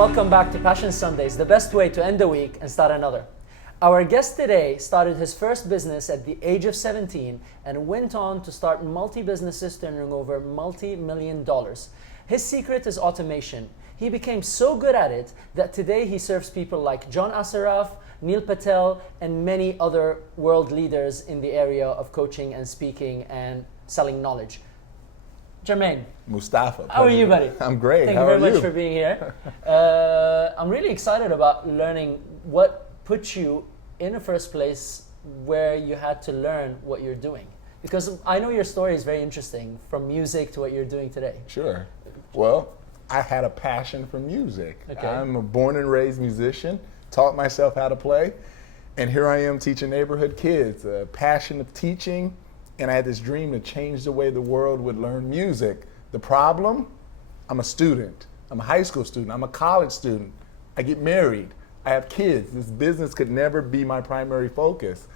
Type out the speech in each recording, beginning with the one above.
welcome back to Passion Sundays, the best way to end the week and start another. Our guest today started his first business at the age of 17 and went on to start multi-businesses turning over multi-million dollars. His secret is automation. He became so good at it that today he serves people like John Assaraf, Neil Patel, and many other world leaders in the area of coaching and speaking and selling knowledge. Jermaine. Moustafa. How are you, buddy? I'm great. Thank you very much for being here. I'm really excited about learning what put you in the first place where you had to learn what you're doing. Because I know your story is very interesting, from music to what you're doing today. Sure. Well, I had a passion for music. Okay. I'm a born and raised musician, taught myself how to play, and here I am teaching neighborhood kids, a passion of teaching. And I had this dream to change the way the world would learn music. The problem, I'm a student. I'm a high school student. I'm a college student. I get married. I have kids. This business could never be my primary focus.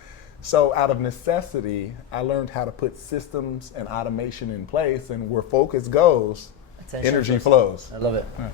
So out of necessity, I learned how to put systems and automation in place, and where focus goes, energy flows. I love it. Yeah.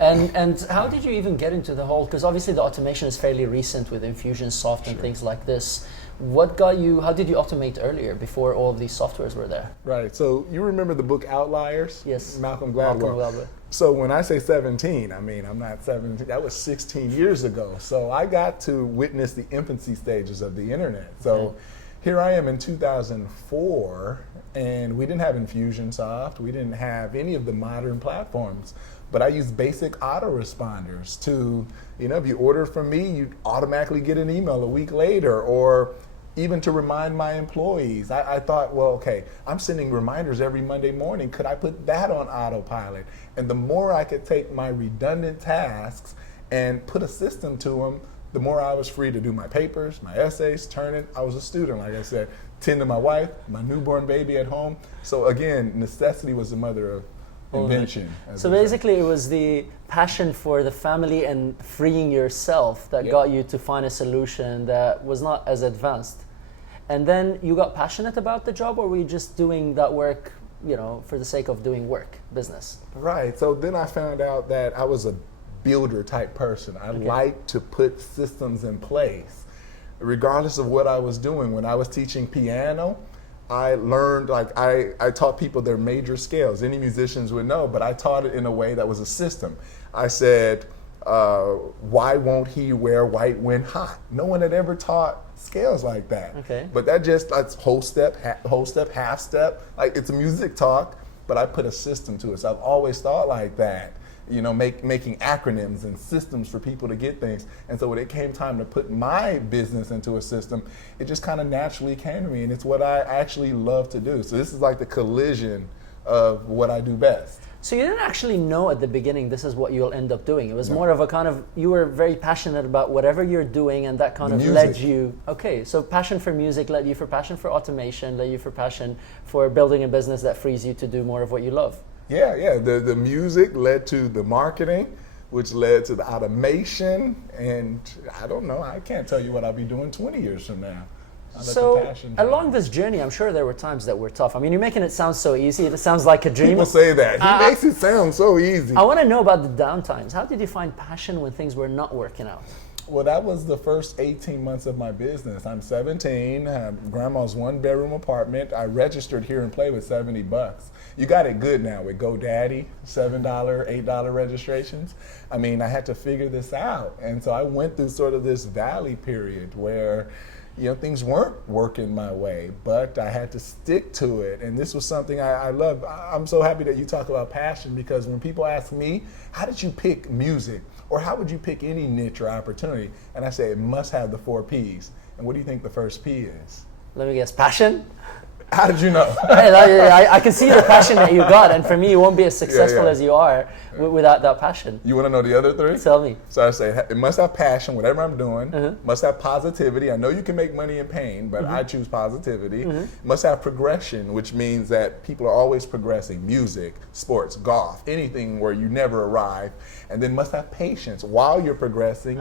And how did you even get into the whole, because obviously the automation is fairly recent with Infusionsoft and things like this. What got you, how did you automate earlier before all of these softwares were there? Right, so you remember the book Outliers? Yes. Malcolm Gladwell. So when I say 17, I mean, I'm not 17, that was 16 years ago. So I got to witness the infancy stages of the internet. So here I am in 2004, and we didn't have Infusionsoft, we didn't have any of the modern platforms. But I use basic autoresponders to, if you order from me, you automatically get an email a week later, or even to remind my employees. I thought, well, okay, I'm sending reminders every Monday morning. Could I put that on autopilot? And the more I could take my redundant tasks and put a system to them, the more I was free to do my papers, my essays, turn it. I was a student, like I said, tend to my wife, my newborn baby at home. So again, necessity was the mother of invention. So basically it was the passion for the family and freeing yourself that got you to find a solution that was not as advanced. And then you got passionate about the job, or were you just doing that work, for the sake of doing work, business? Right, so then I found out that I was a builder type person. I like to put systems in place, regardless of what I was doing. When I was teaching piano, I learned, I taught people their major scales. Any musicians would know, but I taught it in a way that was a system. I said, why won't he wear white when hot? No one had ever taught scales like that. Okay. But that's whole step, half step. Like, it's a music talk, but I put a system to it. So I've always thought like that. Making acronyms and systems for people to get things. And so when it came time to put my business into a system, it just kind of naturally came to me, and it's what I actually love to do. So this is like the collision of what I do best. So you didn't actually know at the beginning this is what you'll end up doing. It was more of a kind of, you were very passionate about whatever you're doing, and that kind of led you. Okay, so passion for music led you for passion for automation, led you for passion for building a business that frees you to do more of what you love. Yeah. The music led to the marketing, which led to the automation, and I don't know, I can't tell you what I'll be doing 20 years from now. So along this journey, I'm sure there were times that were tough. I mean, you're making it sound so easy. It sounds like a dream. People say that. He makes it sound so easy. I want to know about the downtimes. How did you find passion when things were not working out? Well, that was the first 18 months of my business. I'm 17, grandma's one-bedroom apartment. I registered here and play with $70. You got it good now with GoDaddy, $7, $8 registrations. I mean, I had to figure this out. And so I went through sort of this valley period where, things weren't working my way, but I had to stick to it. And this was something I love. I'm so happy that you talk about passion, because when people ask me, how did you pick music? Or how would you pick any niche or opportunity? And I say, it must have the 4 Ps. And what do you think the first P is? Let me guess, passion? How did you know? I can see the passion that you got, and for me, you won't be as successful as you are without that passion. You want to know the other 3? Tell me. So I say, it must have passion, whatever I'm doing. Must have positivity. I know you can make money in pain, but I choose positivity. Must have progression, which means that people are always progressing. Music, sports, golf, anything where you never arrive. And then must have patience. While you're progressing,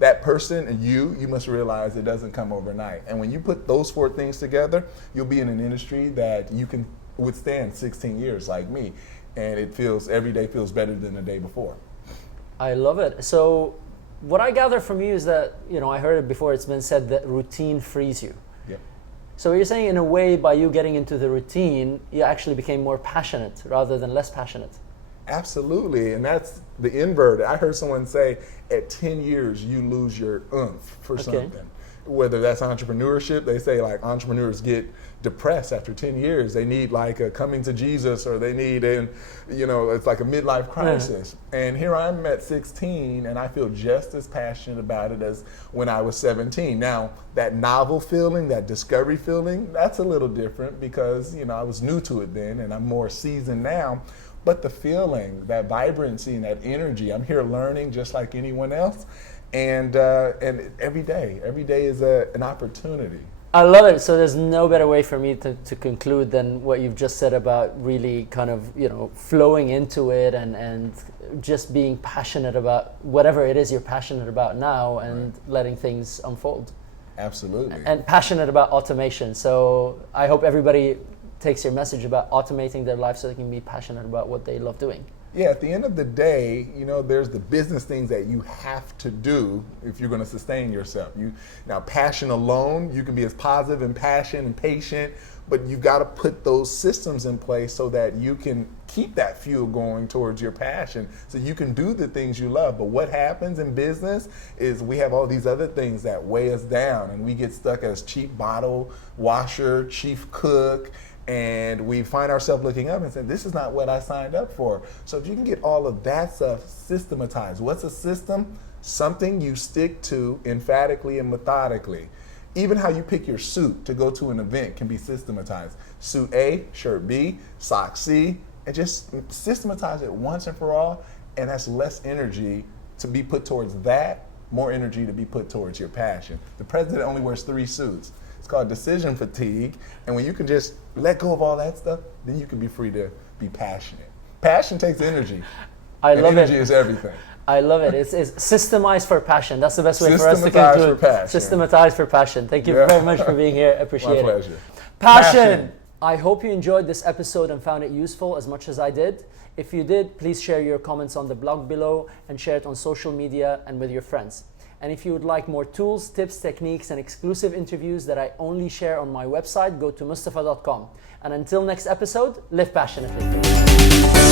that person and you must realize it doesn't come overnight. And when you put those 4 things together, you'll be in an industry that you can withstand 16 years like me, and every day feels better than the day before. I love it. So what I gather from you is that, I heard it before, it's been said that routine frees you. Yep. So you're saying in a way, by you getting into the routine, you actually became more passionate rather than less passionate. Absolutely, and that's the invert. I heard someone say at 10 years you lose your oomph for something. Whether that's entrepreneurship, they say like entrepreneurs get depressed after 10 years. They need like a coming to Jesus, or they need it's like a midlife crisis. And here I'm at 16 and I feel just as passionate about it as when I was 17. Now, that novel feeling, that discovery feeling, that's a little different because, I was new to it then and I'm more seasoned now. But the feeling, that vibrancy and that energy, I'm here learning just like anyone else. And every day is an opportunity. I love it. So there's no better way for me to conclude than what you've just said about really kind of, flowing into it and just being passionate about whatever it is you're passionate about now and letting things unfold. Absolutely. And passionate about automation. So I hope everybody takes your message about automating their life so they can be passionate about what they love doing. Yeah, at the end of the day, there's the business things that you have to do if you're going to sustain yourself. Now, passion alone, you can be as positive and passionate and patient, but you've got to put those systems in place so that you can keep that fuel going towards your passion so you can do the things you love. But what happens in business is we have all these other things that weigh us down, and we get stuck as chief bottle washer, chief cook, and we find ourselves looking up and saying, this is not what I signed up for. So if you can get all of that stuff systematized. What's a system? Something you stick to emphatically and methodically. Even how you pick your suit to go to an event can be systematized. Suit A, shirt B, sock C, and just systematize it once and for all, and that's less energy to be put towards that, more energy to be put towards your passion. The president only wears 3 suits. It's called decision fatigue, and when you can just let go of all that stuff, then you can be free to be passionate. Passion takes energy. I love it. Energy is everything. I love it. It's systemize for passion. That's the best way for us to conclude. Systematize for passion. Systematize for passion. Thank you very much for being here. Appreciate it. My pleasure. Passion. I hope you enjoyed this episode and found it useful as much as I did. If you did, please share your comments on the blog below and share it on social media and with your friends. And if you would like more tools, tips, techniques, and exclusive interviews that I only share on my website, go to Moustafa.com. And until next episode, live passionately.